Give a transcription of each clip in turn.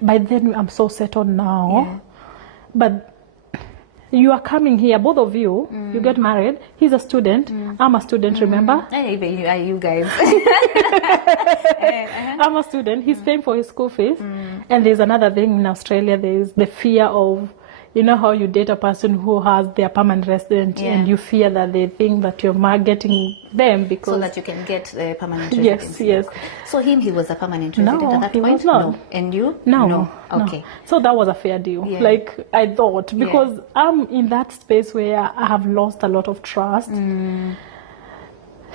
By then, I'm so settled now. But you are coming here, both of you, you get married. He's a student. I'm a student, remember? Hey, you guys. I'm a student. He's paying for his school fees. And there's another thing in Australia. There's the fear of, you know how you date a person who has their permanent resident and you fear that they think that you're getting them because... So that you can get the permanent resident. Yes. So he was a permanent resident at that point? Was not. No. And you? No. Okay. No. So that was a fair deal. Like I thought, because I'm in that space where I have lost a lot of trust.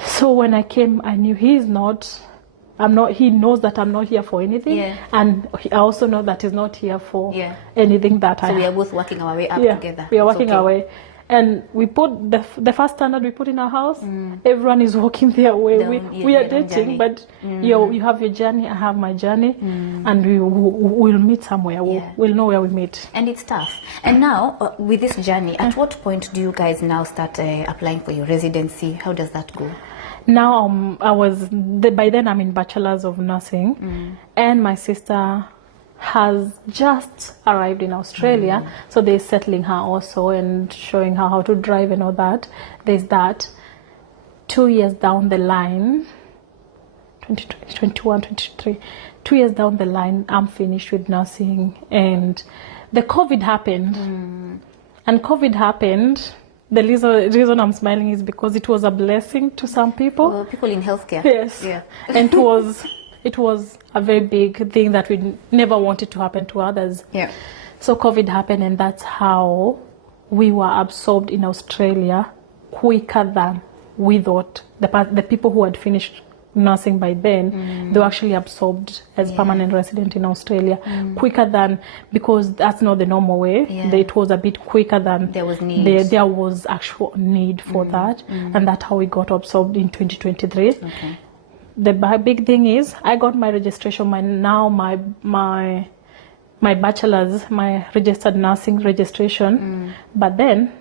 So when I came, I knew he knows that I'm not here for anything. And I also know that he's not here for anything that So we are both working our way up together. We are working our way. And we put the first standard we put in our house, everyone is walking their way. We are dating, but you have your journey, I have my journey, and we'll meet somewhere. We'll know where we meet. And it's tough. And now, with this journey, at what point do you guys now start applying for your residency? How does that go? Now, by then I'm in bachelor's of nursing, and my sister has just arrived in Australia, so they're settling her also and showing her how to drive and all that. There's that. 2 years down the line, 2021, 23, 2 years down the line, I'm finished with nursing, and the COVID happened. And COVID happened. The reason I'm smiling is because it was a blessing to some people. Well, people in healthcare. Yes. Yeah. And it was a very big thing that we never wanted to happen to others. Yeah. So COVID happened, and that's how we were absorbed in Australia quicker than we thought. The people who had finished nursing by then, they were actually absorbed as permanent resident in Australia quicker than, because that's not the normal way. It was a bit quicker than there was need. There was actual need for that, and that's how we got absorbed in 2023. Okay. The big thing is I got my registration, my bachelor's, my registered nursing registration, but then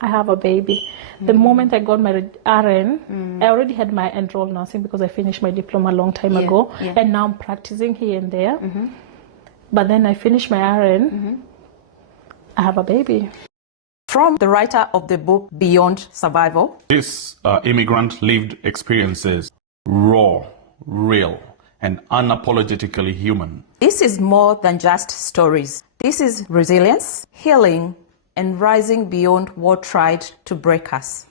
I have a baby. The moment I got my RN, I already had my enrolled nursing because I finished my diploma a long time ago, and now I'm practicing here and there. But then I finished my RN, I have a baby. From the writer of the book Beyond Survival. This immigrant lived experiences, raw, real, and unapologetically human. This is more than just stories. This is resilience, healing, and rising beyond what tried to break us.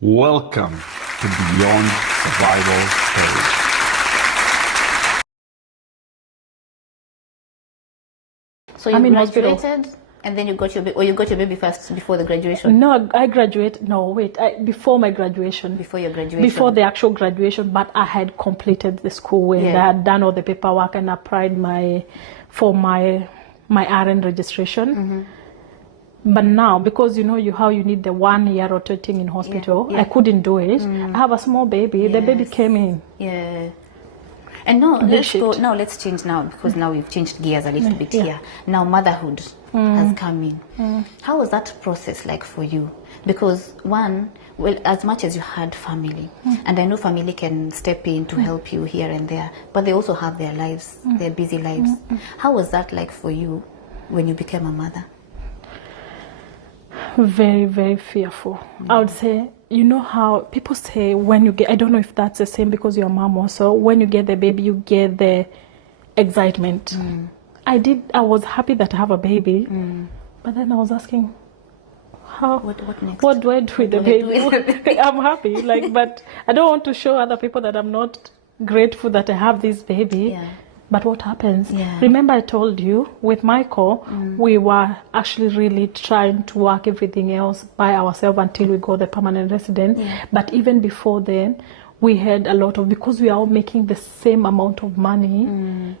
Welcome to Beyond Survival Stories. So you graduated, and then you got your baby, or you got your baby first before the graduation? No, I graduated. No, wait. Before my graduation. Before your graduation. Before the actual graduation, but I had completed the school and I had done all the paperwork and applied for my RN registration. But now, because you know how you need the 1 year rotating in hospital, I couldn't do it. I have a small baby. The baby came in. Yeah. And now let's change now, because now we've changed gears a little bit here. Now motherhood has come in. How was that process like for you? Because as much as you had family, and I know family can step in to help you here and there, but they also have their lives, their busy lives. How was that like for you when you became a mother? Very, very fearful. I would say, you know how people say when you get, I don't know if that's the same because you're a mom also, when you get the baby, you get the excitement. I was happy that I have a baby, but then I was asking, what next? What do I do with the baby? I'm happy, but I don't want to show other people that I'm not grateful that I have this baby. But what happens? Remember I told you, with Michael, we were actually really trying to work everything else by ourselves until we got the permanent resident. But even before then, we had a lot of, because we are all making the same amount of money,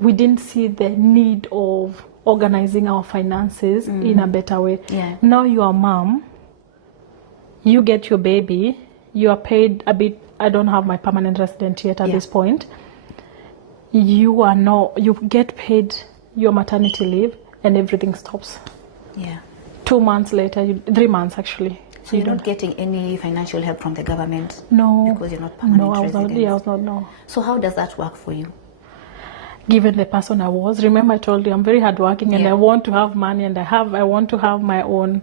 we didn't see the need of organizing our finances in a better way. Now you are a mom, you get your baby, you are paid a bit. I don't have my permanent resident yet at this point. You get paid your maternity leave and everything stops. 2 months later, 3 months actually. So you're not getting any financial help from the government? No. Because you're not permanent resident? I was not, no. So how does that work for you? given the person I was. Remember, I told you I'm very hardworking, and I want to have money, and I want to have my own,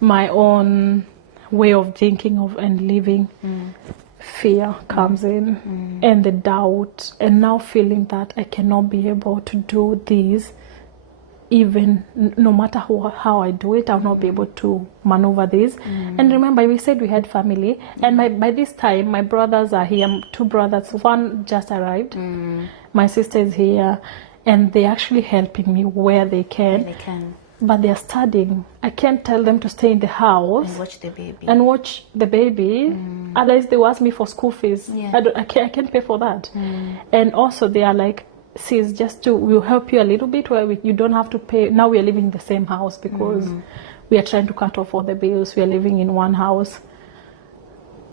my own way of thinking of and living. Fear comes in, and the doubt, and now feeling that I cannot be able to do this. Even no matter how I do it, I'll not be able to maneuver this. And remember, we said we had family, and by this time my brothers are here. 2 brothers, one just arrived. My sister is here, and they're actually helping me where they can. But they're studying. I can't tell them to stay in the house and watch the baby. Otherwise they will ask me for school fees. I can't pay for that. And also they are like, sis, we'll help you a little bit where you don't have to pay. Now we are living in the same house because we are trying to cut off all the bills. We are living in one house.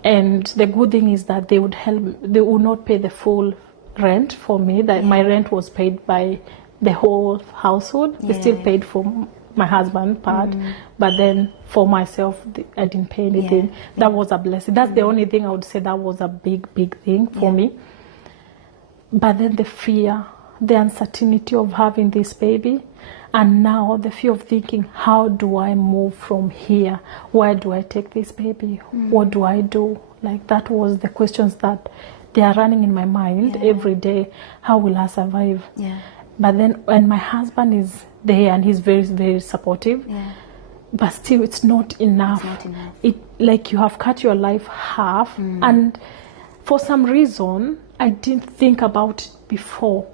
And the good thing is that they would help. They would not pay the full rent for me. That my rent was paid by the whole household. They still paid for my husband part, but then for myself, I didn't pay anything. That was a blessing. That's the only thing I would say that was a big thing for me. But then the fear, the uncertainty of having this baby, and now the fear of thinking, how do I move from here? Where do I take this baby? What do I do? Like, that was the questions that they are running in my mind every day. How will I survive? But then, and my husband is there, and he's very, very supportive. But still, it's not enough. It, like, you have cut your life half, and for some reason, I didn't think about it before.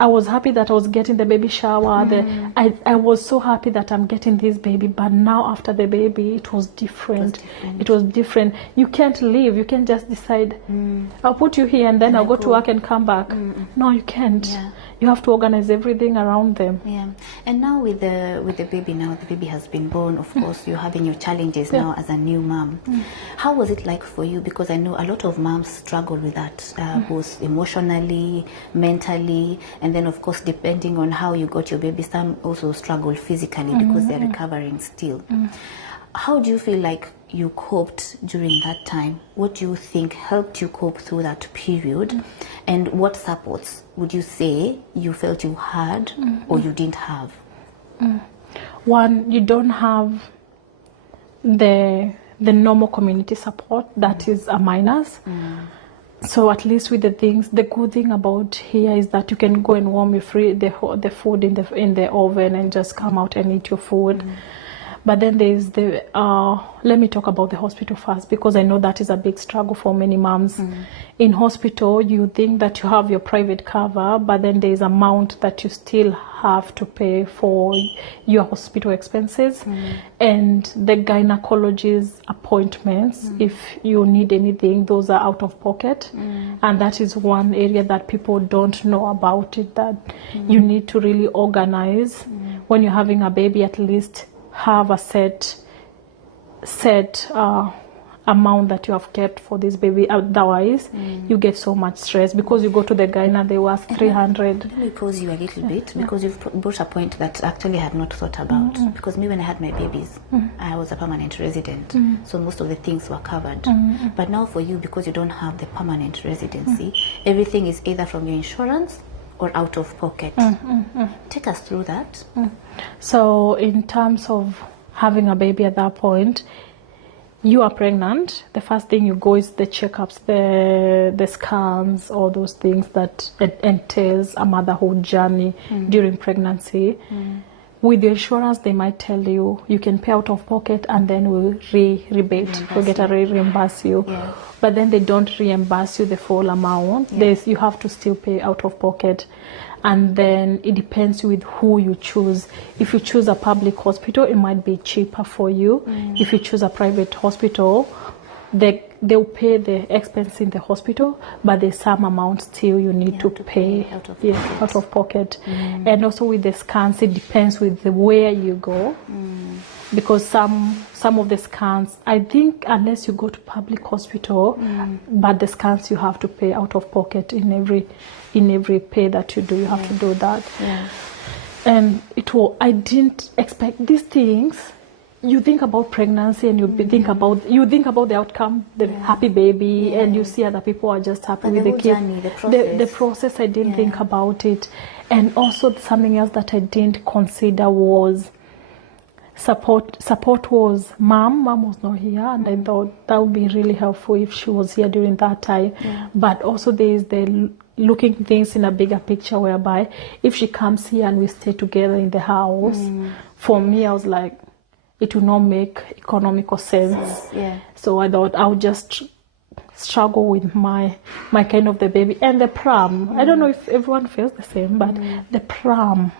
I was happy that I was getting the baby shower. I was so happy that I'm getting this baby. But now after the baby, it was different. It was different. You can't leave. You can't just decide, I'll put you here and then I'll go to work and come back. No, you can't. You have to organize everything around them. And now with the baby now, the baby has been born. Of course, you're having your challenges now as a new mom. How was it like for you? Because I know a lot of moms struggle with that, both emotionally, mentally, and then of course depending on how you got your baby, some also struggle physically because they're recovering still. How do you feel like you coped during that time? What do you think helped you cope through that period? And what supports would you say you felt you had or you didn't have? One, you don't have the normal community support that is a minus. So at least with the good thing about here is that you can go and warm your the food in the oven and just come out and eat your food. But then there's let me talk about the hospital first, because I know that is a big struggle for many moms. In hospital, you think that you have your private cover, but then there's amount that you still have to pay for your hospital expenses and the gynecologist appointments. If you need anything, those are out of pocket. And that is one area that people don't know about it, that you need to really organize. When you're having a baby, at least have a set amount that you have kept for this baby. Otherwise, you get so much stress because you go to the gyna, they will ask 300. Let me pause you a little bit, because you've brought a point that actually I had not thought about. Because me, when I had my babies, I was a permanent resident, so most of the things were covered. But now for you, because you don't have the permanent residency, everything is either from your insurance or out of pocket. Take us through that. So in terms of having a baby at that point, you are pregnant, the first thing you go is the checkups, the scans, all those things that entails a motherhood journey during pregnancy. With the insurance, they might tell you you can pay out of pocket and then we'll rebate, we'll get a reimburse you. But then they don't reimburse you the full amount. You have to still pay out of pocket. And then it depends with who you choose. If you choose a public hospital, it might be cheaper for you. If you choose a private hospital, they'll pay the expense in the hospital, but there's some amount still you need to pay out of pocket. And also with the scans, it depends with where you go. Because some of the scans, I think unless you go to public hospital, but the scans you have to pay out of pocket in every pay that you do, you have to do that. And I didn't expect these things. you think about pregnancy and you think about the outcome, the happy baby, and you see other people are just happy with the kid. Journey, the process. The process, I didn't think about it. And also something else that I didn't consider was support. Support was mom was not here, and I thought that would be really helpful if she was here during that time. But also there is the looking things in a bigger picture, whereby if she comes here and we stay together in the house, for me I was like, it will not make economical sense. So I thought I would just struggle with my kind of the baby. And the pram, I don't know if everyone feels the same, but the pram,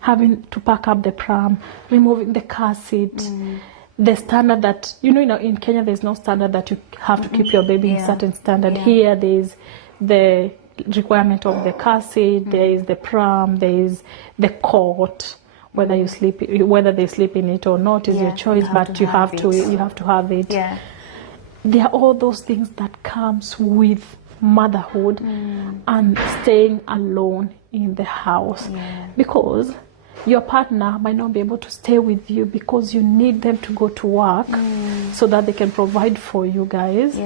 having to pack up the pram, removing the car seat, the standard that, in Kenya there's no standard that you have to keep your baby in certain standard. Here there's the requirement of the car seat, there is the pram, there is the cot. Whether they sleep in it or not is your choice, but you have to have it. There are all those things that comes with motherhood and staying alone in the house, because your partner might not be able to stay with you because you need them to go to work so that they can provide for you guys.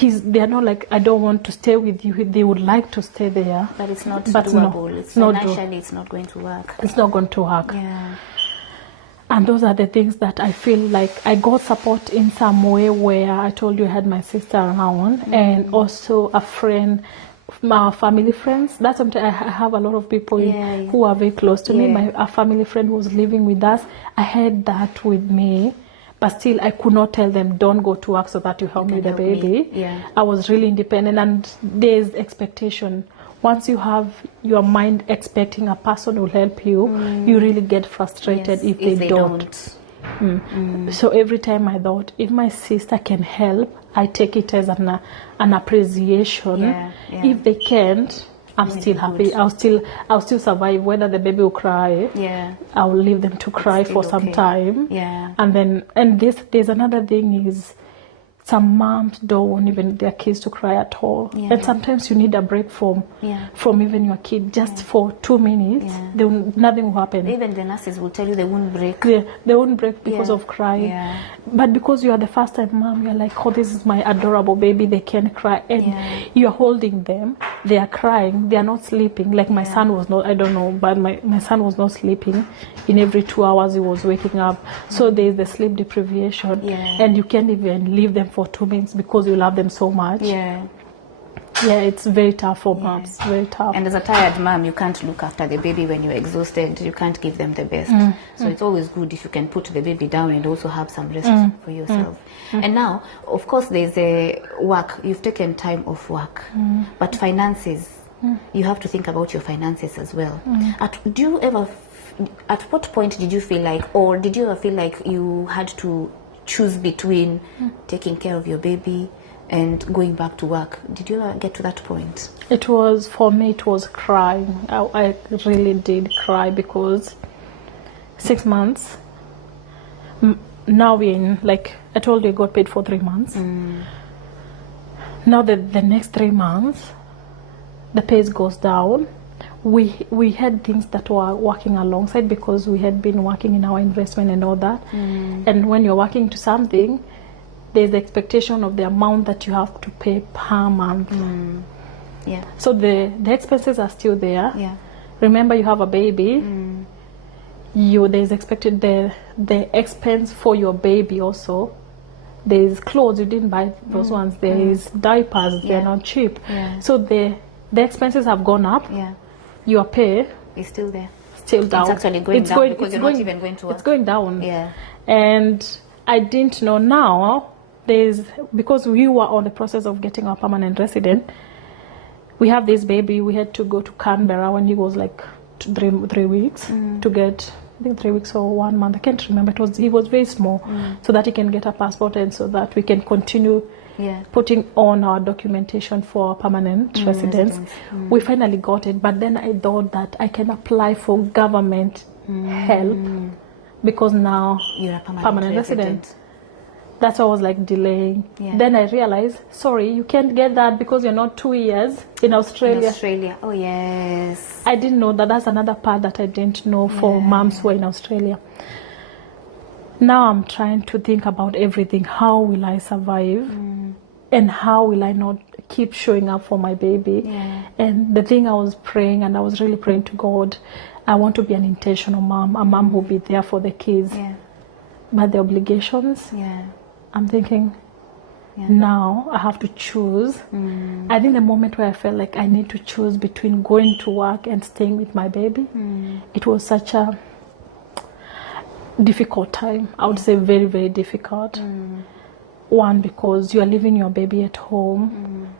They are not like, I don't want to stay with you. They would like to stay there, but it's not doable. Financially, it's not going to work. It's not going to work. And those are the things that I feel like I got support in some way, where I told you I had my sister around, and also a friend, my family friends. That's something I have a lot of people who are very close to me. A family friend was living with us. I had that with me. But still, I could not tell them, don't go to work so that you help me with the baby. I was really independent, and there's expectation. Once you have your mind expecting a person will help you, you really get frustrated if they don't. So every time I thought, if my sister can help, I take it as an appreciation. If they can't, I'm still happy. I'll still survive. Whether the baby will cry, I'll leave them to cry for some time. And there's another thing is, some moms don't want even their kids to cry at all. And sometimes you need a break from even your kid, just for 2 minutes. Nothing will happen. Even the nurses will tell you they won't break. They won't break because of crying. But because you are the first time mom, you're like, oh, this is my adorable baby. They can cry, and you're holding them. They are crying. They are not sleeping. Like my son was not. I don't know, but my son was not sleeping. In every 2 hours, he was waking up. So there's the sleep deprivation, and you can't even leave them for 2 minutes because you love them so much. It's very tough for moms. Very tough. And as a tired mom, you can't look after the baby when you're exhausted. You can't give them the best. So it's always good if you can put the baby down and also have some rest for yourself. And now, of course, there's a work. You've taken time off work, but finances. You have to think about your finances as well. At what point did you feel like, or did you ever feel like you had to choose between taking care of your baby and going back to work? Did you ever get to that point? For me, it was crying. I really did cry, because 6 months, now we're in, like I told you, I got paid for 3 months. Now the next 3 months, the pay goes down. We had things that were working alongside, because we had been working in our investment and all that. And when you're working to something, there's the expectation of the amount that you have to pay per month. So the expenses are still there. Remember, you have a baby. There's expected the expense for your baby also. There's clothes, you didn't buy those ones. There is diapers, they're not cheap. So the expenses have gone up. Your pay is still there. Still down. It's actually going down, because you're not even going to work. It's going down. And I didn't know now, because we were on the process of getting our permanent resident. We have this baby. We had to go to Canberra when he was like 3 weeks to get, I think 3 weeks or 1 month. I can't remember. He was very small, so that he can get a passport, and so that we can continue putting on our documentation for our permanent residence. We finally got it, but then I thought that I can apply for government help, because now you're a permanent resident. That's why I was like delaying. Then I realized, sorry, you can't get that because you're not 2 years in Australia. Oh yes. I didn't know that. That's another part that I didn't know for moms who are in Australia. Now I'm trying to think about everything. How will I survive? And how will I not keep showing up for my baby? And the thing I was praying, and I was really praying to God, I want to be an intentional mom, a mom who will be there for the kids. But the obligations, I'm thinking, now I have to choose. I think the moment where I felt like I need to choose between going to work and staying with my baby, it was such a difficult time. I would say very, very difficult. One, because you are leaving your baby at home,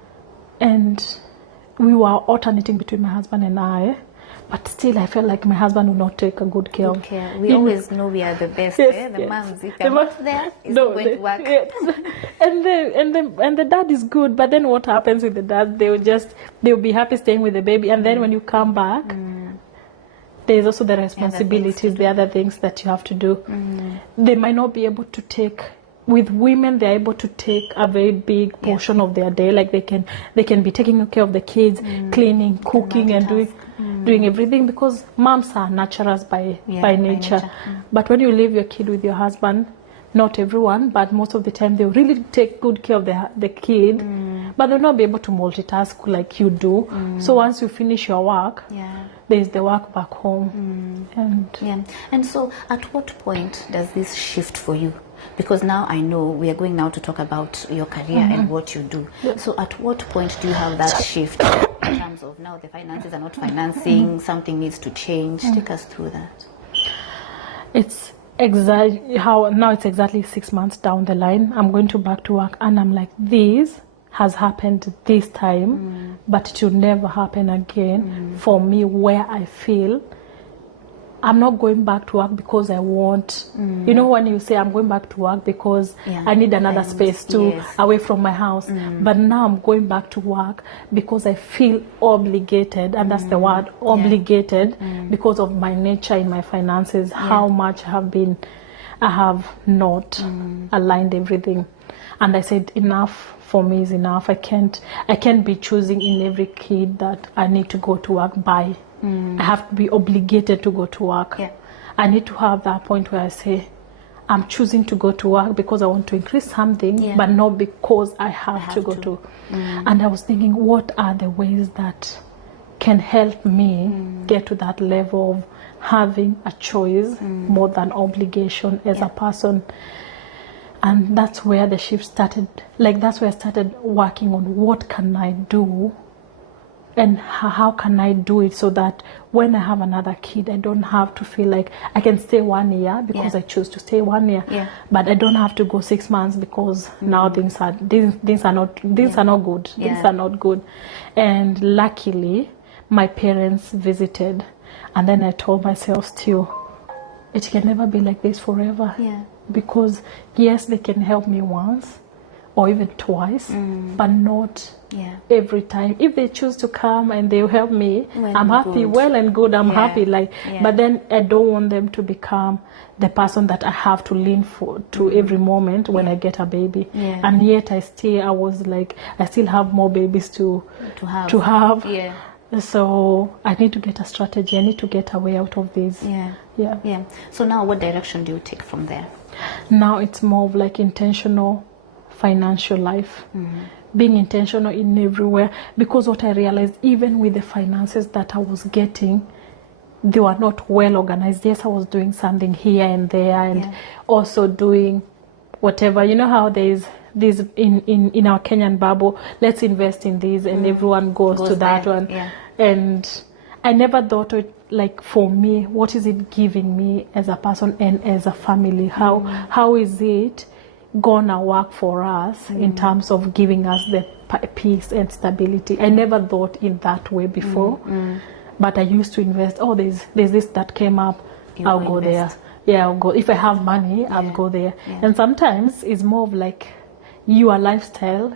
and we were alternating between my husband and I, but still I felt like my husband would not take a good care of me. We always know we are the best. The moms, if they're not there, it's not going to work. And the dad is good, but then what happens with the dad? They'll be happy staying with the baby, and then when you come back, there's also the responsibilities, the other things that you have to do. They might not be able to take. With women, they're able to take a very big portion of their day. Like they can be taking care of the kids, cleaning, cooking, and doing everything, because moms are nurturers by nature. But when you leave your kid with your husband, not everyone, but most of the time, they'll really take good care of the kid, but they'll not be able to multitask like you do. So once you finish your work, there's the work back home. And so at what point does this shift for you? Because now I know we are going now to talk about your career and what you do. So at what point do you have that shift in terms of now the finances are not financing, something needs to change? Take us through that. It's exactly 6 months down the line. I'm going to back to work, and I'm like, this has happened this time, but it will never happen again for me, where I feel I'm not going back to work because I want, you know, when you say I'm going back to work because I need another space away from my house. But now I'm going back to work because I feel obligated, and that's the word, obligated, because of my nature in my finances, how much I have not aligned everything. And I said, enough for me is enough. I can't be choosing in every kid that I need to go to work by. I have to be obligated to go to work. I need to have that point where I say, I'm choosing to go to work because I want to increase something, but not because I have to go to. And I was thinking, what are the ways that can help me get to that level of having a choice more than obligation as a person? And that's where the shift started. Like, that's where I started working on what can I do, and how can I do it so that when I have another kid, I don't have to feel like I can stay 1 year because I choose to stay 1 year, but I don't have to go 6 months because now things are not good. Things are not good. And luckily, my parents visited, and then I told myself, still, it can never be like this forever. Because yes, they can help me once or even twice, but not every time. If they choose to come and they'll help me, I'm happy, well and good, I'm happy. But then I don't want them to become the person that I have to lean for to every moment when I get a baby. And yet I still have more babies to have. So I need to get a strategy. I need to get a way out of this. So now what direction do you take from there? Now it's more of like intentional financial life, being intentional in everywhere, because what I realized, even with the finances that I was getting, they were not well organized. Yes, I was doing something here and there, and also doing whatever. You know how there's this in our Kenyan Bible, let's invest in this, and everyone goes to that one. And I never thought it, like, for me, what is it giving me as a person and as a family? How is it gonna work for us in terms of giving us the peace and stability? I never thought in that way before, but I used to invest. Oh, there's this that came up, I'll go there. I'll go. If I have money, I'll go there. And sometimes it's more of like your lifestyle.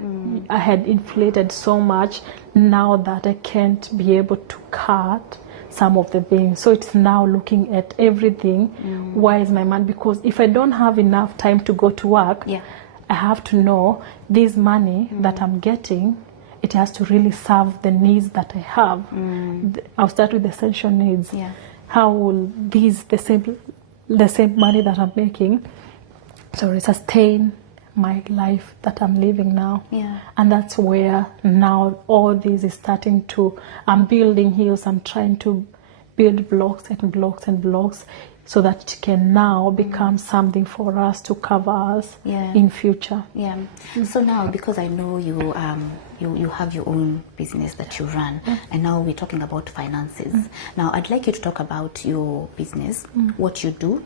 I had inflated so much now that I can't be able to cut some of the things. So it's now looking at everything. Why is my money? Because if I don't have enough time to go to work, I have to know this money that I'm getting, it has to really serve the needs that I have. I'll start with the essential needs. How will the same money that I'm making sustain my life that I'm living now. Yeah. And that's where now all this is starting to, I'm building hills, I'm trying to build blocks and blocks and blocks so that it can now become something for us to cover us in future. Yeah. So now, because I know you you have your own business that you run, and now we're talking about finances. Now I'd like you to talk about your business, what you do,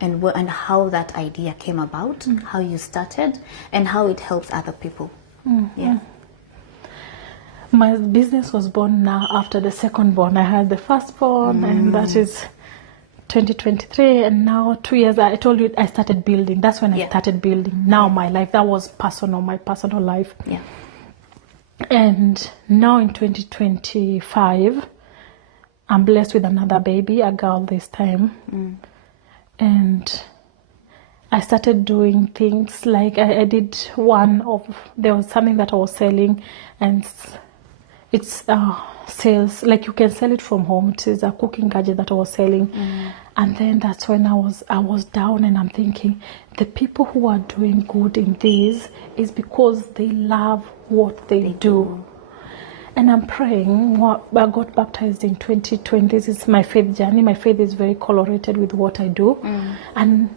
and how that idea came about, how you started, and how it helps other people. Yeah. My business was born now after the second born. I had the first born, and that is 2023, and now 2 years. I told you I started building. That's when I started building. Now my life, that was personal, my personal life. Yeah. And now in 2025, I'm blessed with another baby, a girl this time. And I started doing things like I did there was something that I was selling, and it's sales, like you can sell it from home. It is a cooking gadget that I was selling. And then that's when I was down, and I'm thinking the people who are doing good in this is because they love what they do. And I'm praying. I got baptized in 2020. This is my faith journey. My faith is very correlated with what I do. And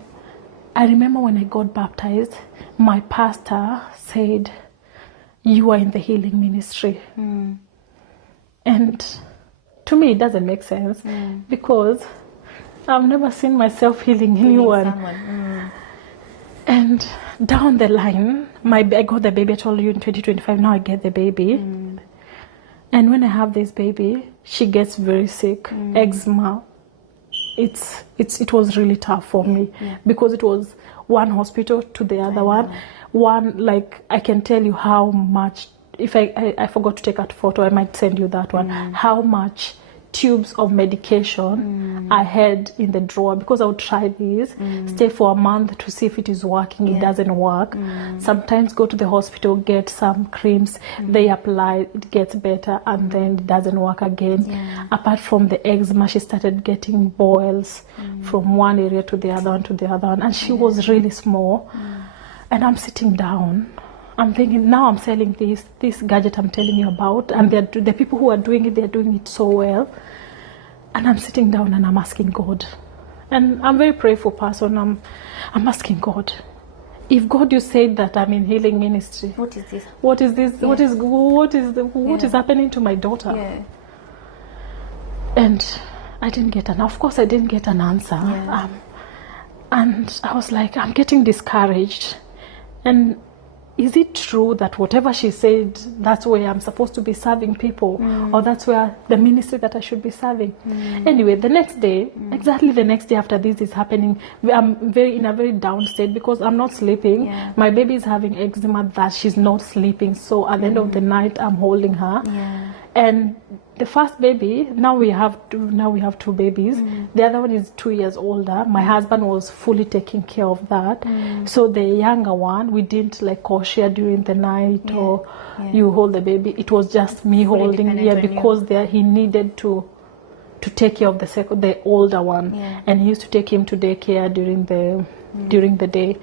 I remember when I got baptized, my pastor said, "You are in the healing ministry." And to me, it doesn't make sense because I've never seen myself healing anyone. And down the line, I got the baby. I told you in 2025, now I get the baby. And when I have this baby, she gets very sick, eczema. It was really tough for me because it was one hospital to the other one. Like, I can tell you how much, if I forgot to take a photo, I might send you that one, how much tubes of medication I had in the drawer, because I would try this, stay for a month to see if it is working. It doesn't work. Sometimes go to the hospital, get some creams, they apply, it gets better, and then it doesn't work again. Apart from the eczema, she started getting boils from one area to the other one, and she was really small. And I'm sitting down, I'm thinking, now I'm selling this gadget I'm telling you about, and the people who are doing it, they're doing it so well. And I'm sitting down and I'm asking God. And I'm a very prayerful person. I'm asking God, if God, you said that I'm in healing ministry, What is this? what is this? What is happening to my daughter? Yeah. And I didn't get of course I didn't get an answer. And I was like, I'm getting discouraged. And is it true that whatever she said, that's where I'm supposed to be serving people, or that's where the ministry that I should be serving? Anyway, the next day, exactly the next day after this is happening, I'm in a very down state because I'm not sleeping. My baby is having eczema that she's not sleeping. So at the end of the night, I'm holding her. And the first baby, now we have two babies. The other one is 2 years older. My husband was fully taking care of that. So the younger one, we didn't like co-share during the night or you hold the baby. It was just me fully holding because he needed to take care of the older one. And he used to take him to daycare during the day.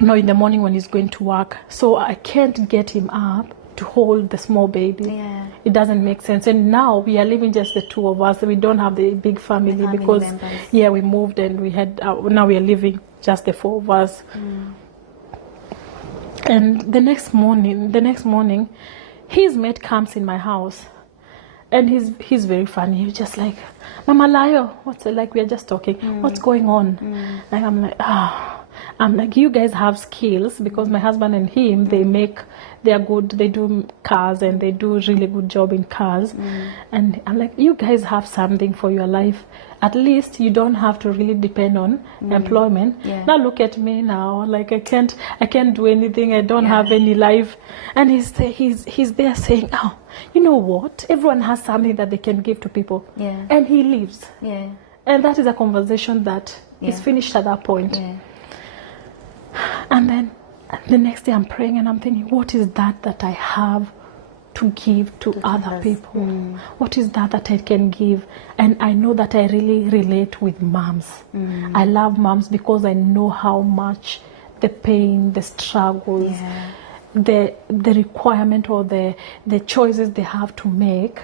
No, in the morning when he's going to work. So I can't get him up to hold the small baby. It doesn't make sense. And now we are living just the two of us. We don't have the big family because members. We moved and we had now we are living just the four of us. And the next morning his mate comes in my house, and he's very funny. He's just like, "Mama Layo, we are just talking, what's going on?" And I'm like, you guys have skills, because my husband and him, they are good, they do cars and they do really good job in cars. And I'm like, you guys have something for your life. At least you don't have to really depend on employment. Now look at me now, like I can't do anything. I don't have any life. And he's there saying, "Oh, you know what? Everyone has something that they can give to people." And he leaves. And that is a conversation that is finished at that point. And then the next day I'm praying and I'm thinking, what is that I have to give to other people? What is that I can give? And I know that I really relate with moms. I love moms because I know how much the pain, the struggles, the requirement or the choices they have to make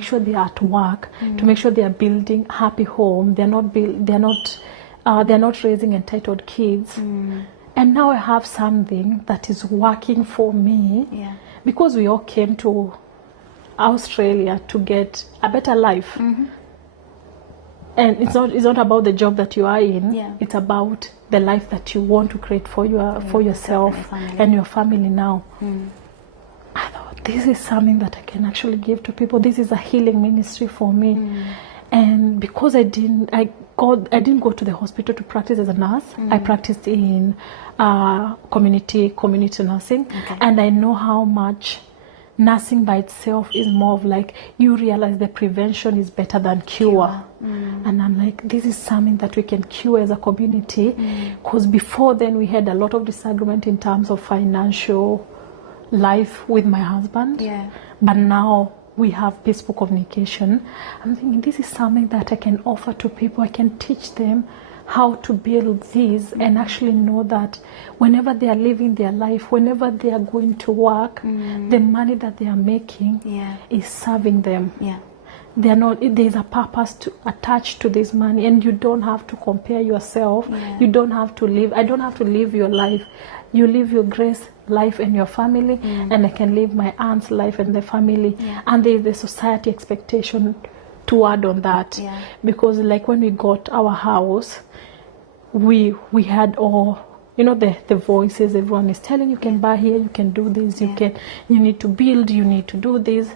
sure they are at work, to make sure they are building happy home. They're not raising entitled kids. And now I have something that is working for me, because we all came to Australia to get a better life. And it's not about the job that you are in. It's about the life that you want to create for yourself and your family now. I thought, this is something that I can actually give to people. This is a healing ministry for me. And because I didn't go to the hospital to practice as a nurse. I practiced in community nursing, and I know how much nursing by itself is more of like, you realize the prevention is better than cure. And I'm like, this is something that we can cure as a community, because before then we had a lot of disagreement in terms of financial life with my husband, but now we have peaceful communication. I'm thinking, this is something that I can offer to people. I can teach them how to build this and actually know that whenever they are living their life, whenever they are going to work, the money that they are making is serving them. They are not, there's a purpose to attach to this money, and you don't have to compare yourself. You don't have to live. I don't have to live your life. You live your grace life and your family, and I can live my aunt's life and the family. And there is the society expectation to add on that, because like when we got our house, we had all, you know, the voices. Everyone is telling you can buy here, you can do this, you need to build, you need to do this.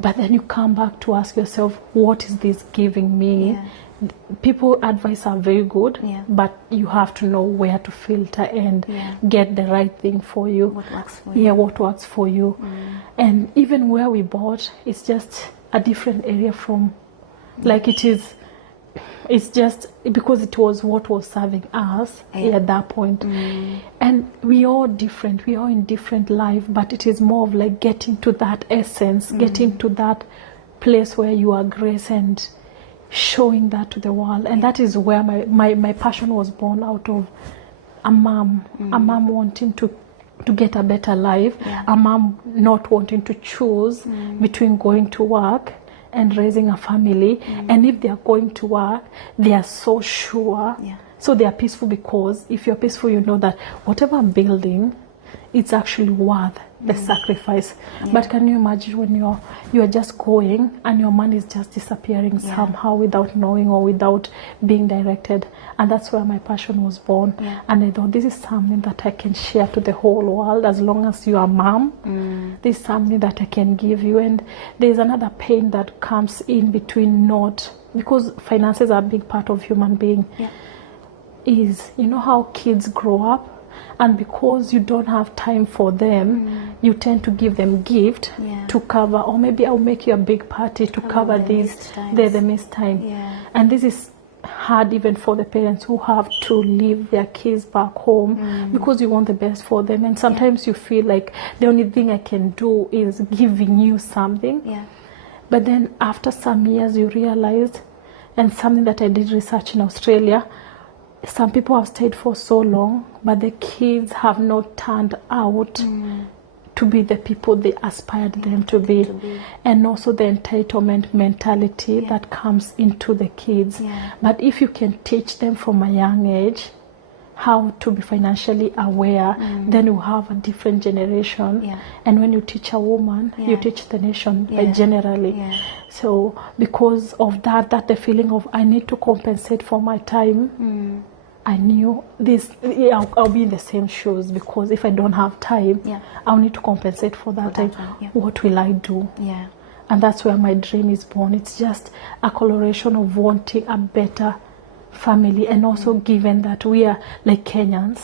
But then you come back to ask yourself, what is this giving me? People advice are very good, but you have to know where to filter and get the right thing for you. What works for you. What works for you. And even where we bought, it's just a different area from, like it's just because it was what was serving us at that point. And we are different, we are in different life, but it is more of like getting to that essence, getting to that place where you are grace and showing that to the world. And that is where my passion was born out of. A mom wanting to get a better life, a mom not wanting to choose between going to work and raising a family. And if they are going to work, they are so sure. So they are peaceful, because if you're peaceful, you know that whatever I'm building, it's actually worth the sacrifice. But can you imagine when you are just going and your money is just disappearing somehow without knowing or without being directed? And that's where my passion was born. And I thought, this is something that I can share to the whole world. As long as you are mom, this is something that I can give you. And there's another pain that comes in between, not because finances are a big part of human being, is, you know how kids grow up, and because you don't have time for them, you tend to give them gift to cover, or maybe I'll make you a big party to cover this, the missed time. And this is hard even for the parents who have to leave their kids back home, because you want the best for them. And sometimes you feel like the only thing I can do is giving you something. But then after some years you realize, and something that I did research in Australia, some people have stayed for so long, but the kids have not turned out to be the people they aspired them to be. And also the entitlement mentality that comes into the kids. But if you can teach them from a young age how to be financially aware, then you have a different generation. And when you teach a woman, you teach the nation generally. So because of that the feeling of I need to compensate for my time, I knew this, I'll be in the same shoes, because if I don't have time, I'll need to compensate for that time. What will I do? And that's where my dream is born. It's just a coloration of wanting a better family, and also given that we are like Kenyans,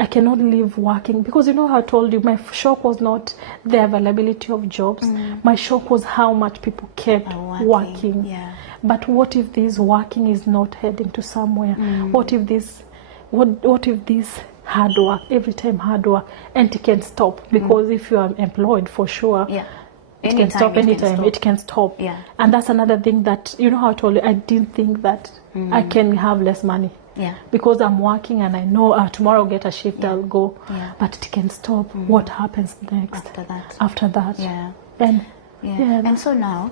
I cannot live working, because you know how I told you, my shock was not the availability of jobs. My shock was how much people kept working. But what if this working is not heading to somewhere? What if this hard work, every time hard work, and it can stop because if you are employed, for sure, it can stop anytime. It can stop. Yeah. And that's another thing that, you know how I told you, I didn't think that I can have less money. Yeah. Because I'm working and I know tomorrow I'll get a shift, I'll go. Yeah. But it can stop. What happens next? After that. Yeah. And and so now,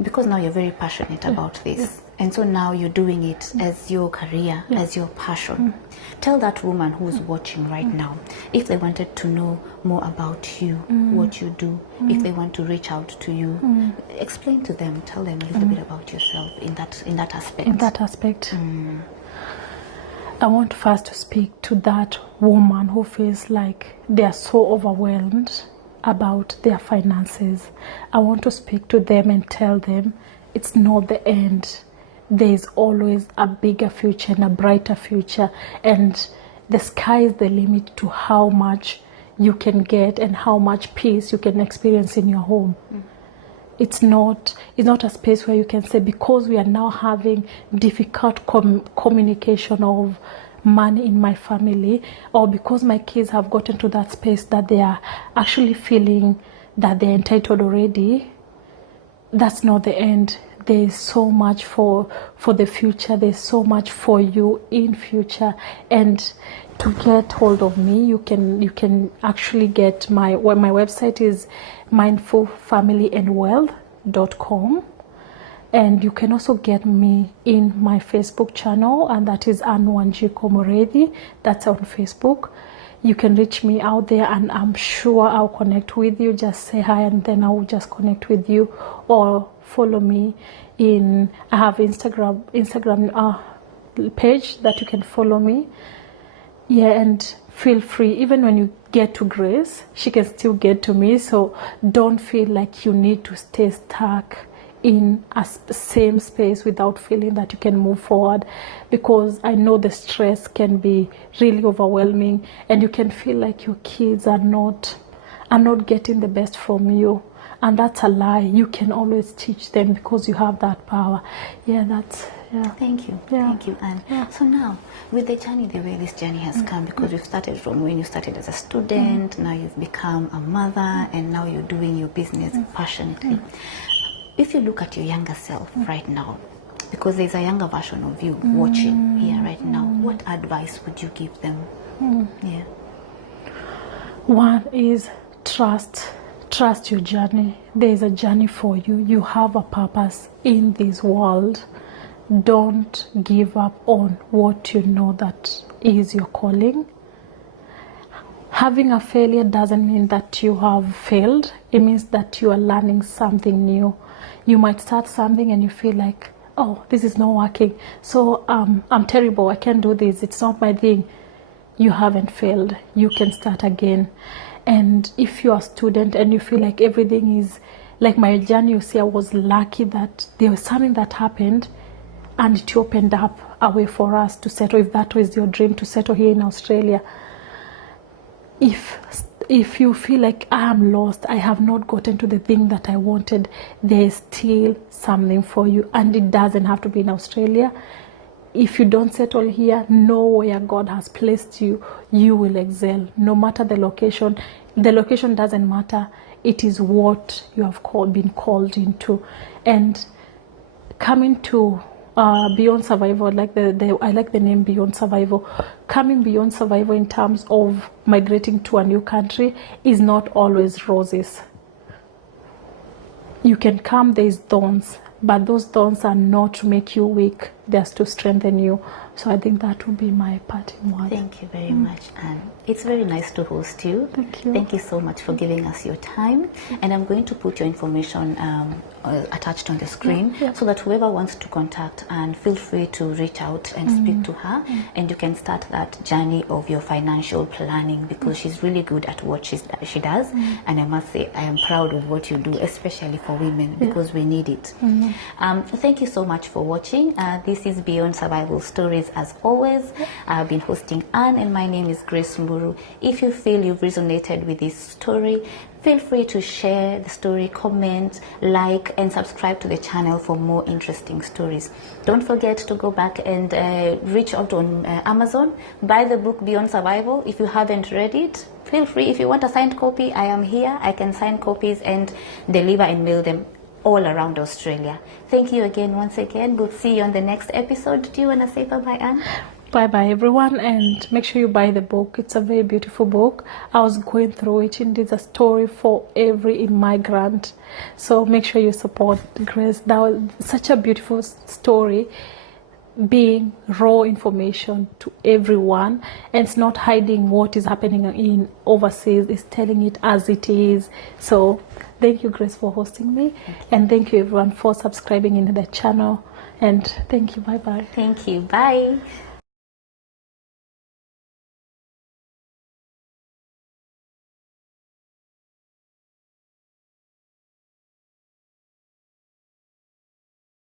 because now you're very passionate about this, and so now you're doing it as your career, as your passion. Tell that woman who's watching right now, if they wanted to know more about you, what you do, if they want to reach out to you, explain to them, tell them a little bit about yourself in that aspect. In that aspect. I want first to speak to that woman who feels like they are so overwhelmed about their finances. I want to speak to them and tell them it's not the end. There is always a bigger future and a brighter future, and the sky is the limit to how much you can get and how much peace you can experience in your home. It's not a space where you can say, because we are now having difficult communication of money in my family, or because my kids have gotten to that space that they are actually feeling that they're entitled already. That's not the end. There is so much for the future. There's so much for you in future. And to get hold of me, you can actually get my website is mindfulfamilyandwealth.com. And you can also get me in my Facebook channel, and that is Anwanji Komoredi. That's on Facebook. You can reach me out there, and I'm sure I'll connect with you. Just say hi, and then I will just connect with you, or follow me I have Instagram page that you can follow me. And feel free, even when you get to Grace, she can still get to me. So don't feel like you need to stay stuck in a same space without feeling that you can move forward, because I know the stress can be really overwhelming, and you can feel like your kids are not getting the best from you, and that's a lie. You can always teach them because you have that power. Thank you, Anne. So now, with the journey, the way this journey has come, because we've started from when you started as a student, now you've become a mother, and now you're doing your business passionately. If you look at your younger self right now, because there's a younger version of you watching here right now, what advice would you give them? One is trust your journey. There is a journey for you. You have a purpose in this world. Don't give up on what you know that is your calling. Having a failure doesn't mean that you have failed. It means that you are learning something new. You might start something and you feel like, oh, this is not working, so I'm terrible, I can't do this, it's not my thing. You haven't failed. You can start again. And if you're a student and you feel like everything is like my journey, you see, I was lucky that there was something that happened and it opened up a way for us to settle. If that was your dream, to settle here in Australia, if you feel like I am lost, I have not gotten to the thing that I wanted, there's still something for you, and it doesn't have to be in Australia. If you don't settle here, know where God has placed you, you will excel. No matter the location doesn't matter. It is what you have been called into. And coming to Beyond Survival, I like the name Beyond Survival. Coming beyond survival in terms of migrating to a new country is not always roses. You can come, there's thorns, but those thorns are not to make you weak, they're to strengthen you. So I think that would be my parting word. Thank you very much, Anne. It's very nice to host you. Thank you. Thank you so much for giving us your time. And I'm going to put your information attached on the screen so that whoever wants to contact Anne, feel free to reach out and speak to her, and you can start that journey of your financial planning, because she's really good at what she does. And I must say, I am proud of what you do, especially for women, because we need it. Thank you so much for watching. This is Beyond Survival Stories as always. I've been hosting Anne and my name is Grace Mburu. If you feel you've resonated with this story, feel free to share the story, comment, like, and subscribe to the channel for more interesting stories. Don't forget to go back and reach out on Amazon. Buy the book Beyond Survival. If you haven't read it, feel free. If you want a signed copy, I am here. I can sign copies and deliver and mail them all around Australia. Thank you again, once again. We'll see you on the next episode. Do you want to say bye-bye, Anne? Bye everyone, and make sure you buy the book. It's a very beautiful book. I was going through it, and it's a story for every immigrant, so make sure you support Grace. That was such a beautiful story, being raw information to everyone, and it's not hiding what is happening in overseas. It's telling it as it is. So thank you, Grace, for hosting me, and thank you everyone for subscribing into the channel, and thank you. Bye. Thank you. Bye.